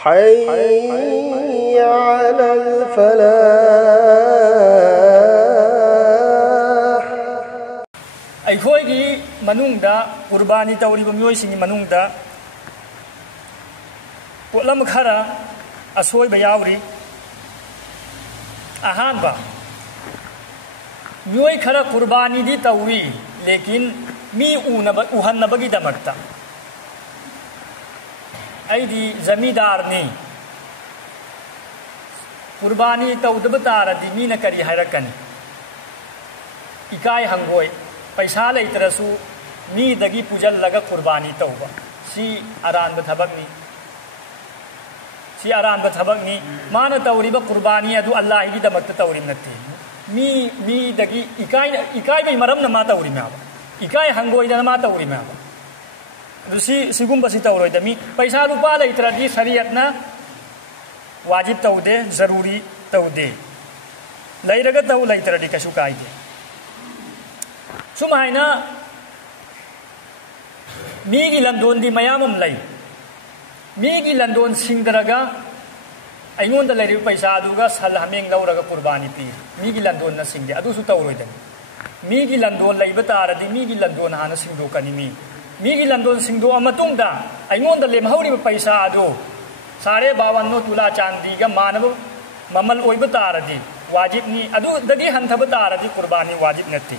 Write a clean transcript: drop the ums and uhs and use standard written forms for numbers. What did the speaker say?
حي على الفلاح أيخويجي منوندا قرباني توري بميوسيني منوندا بولم خرا أسوي بياوري أهانبا ميوي خرا قرباني دي توري लेकिन मी उहन्नबगी दमकता ऐदी जमीदार ने कुर्बानी तौदब तारदी मीना करी हैरकनी इकाय हंगोय पैसा लेतरसु मी दगी पुजल लगा कुर्बानी तौबा सी अरानब थबकनी माना तौरिब कुर्बानी अदु अल्लाह की दमकता तौरिम नत्ती मी दगी इकाय बई मरम नमा तौरी में इकाय हंगोय नमा तौरी में सिगुम्बसी तौरोय दमी पैसा रुपा लेतरदी शरीयतना वाजिब तौदे जरूरी तौदे लेरगा तौ लेतरदी कशु कायदे सुमायना मीगी लंदोन दी मयामम लई मीगी लंदोन सिंगदरगा अयोंदा लेरि पैसा अदुगा सल हमेंग लौरगा कुर्बानी पी मीगी लंदोन न सिंगे अदुसु तौरोय दमी मीगी लंदोन लैबा तारदी मीगी लंदोन हाना सिंदोकनी मीगी लंदोन सिंदो अमतुंगदा अयोंदा लेमहौरिबा पैसा अदु सारे 52 तुला चांदीगा मानब ममल ओइबा तारदी वाजिब नी अदु दगी हंथबा तारदी कुर्बानी वाजिब नत्ती